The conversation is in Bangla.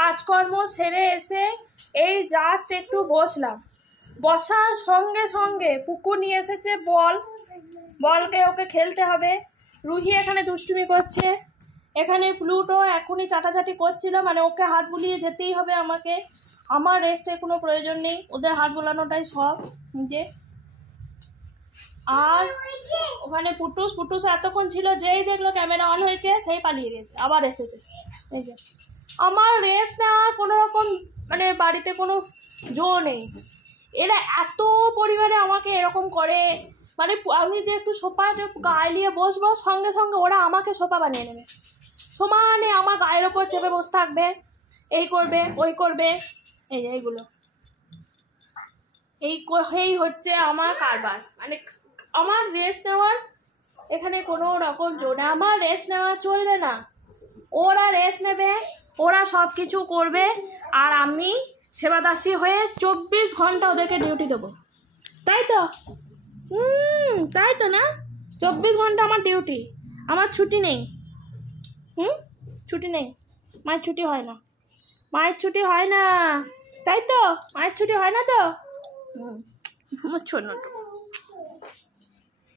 কাজকর্ম সেরে এসে এই জাস্ট একটু বসলাম। বসার সঙ্গে সঙ্গে পুকু নিয়ে এসেছে বলকে ওকে খেলতে হবে। রুহি এখানে দুষ্টুমি করছে, এখানে প্লুটো এখনই চাটাচাটি করছিল, মানে ওকে হাত বুলিয়ে যেতেই হবে আমাকে। আমার রেস্টের কোনো প্রয়োজন নেই, ওদের হাত বোলানোটাই সব নিজে। আর ওখানে পুটুস এতক্ষণ ছিল, যেই দেখলো ক্যামেরা অন হয়েছে সেই পালিয়ে গেছে, আবার এসেছে। এই যে আমার রেস্ট নেওয়ার কোনো রকম মানে বাড়িতে কোনো জো নেই। এরা এত পরিমাণে আমাকে এরকম করে, মানে আমি যে একটু সোফায় গায়ে নিয়ে বসবো, সঙ্গে সঙ্গে ওরা আমাকে সোফা বানিয়ে নেবে, সমানে আমার গায়ের ওপর চেপে বসে থাকবে, এই করবে ওই করবে। এই যে এইগুলো এই হচ্ছে আমার কারবার। মানে আমার রেস্ট নেওয়ার এখানে কোনো রকম জো নেই, আমার রেস্ট নেওয়া চলবে না। ওরা রেস্ট নেবে, ওরা সব কিছু করবে, আর আমি সেবাদাসী হয়ে 24 ঘন্টা ওদেরকে ডিউটি দেবো, তাই তো? তাই তো না? 24 ঘন্টা আমার ডিউটি, আমার ছুটি নেই। ছুটি নেই, মায়ের ছুটি হয় না, মায়ের ছুটি হয় না, তাই তো? মায়ের ছুটি হয় না তো? আমার ছোট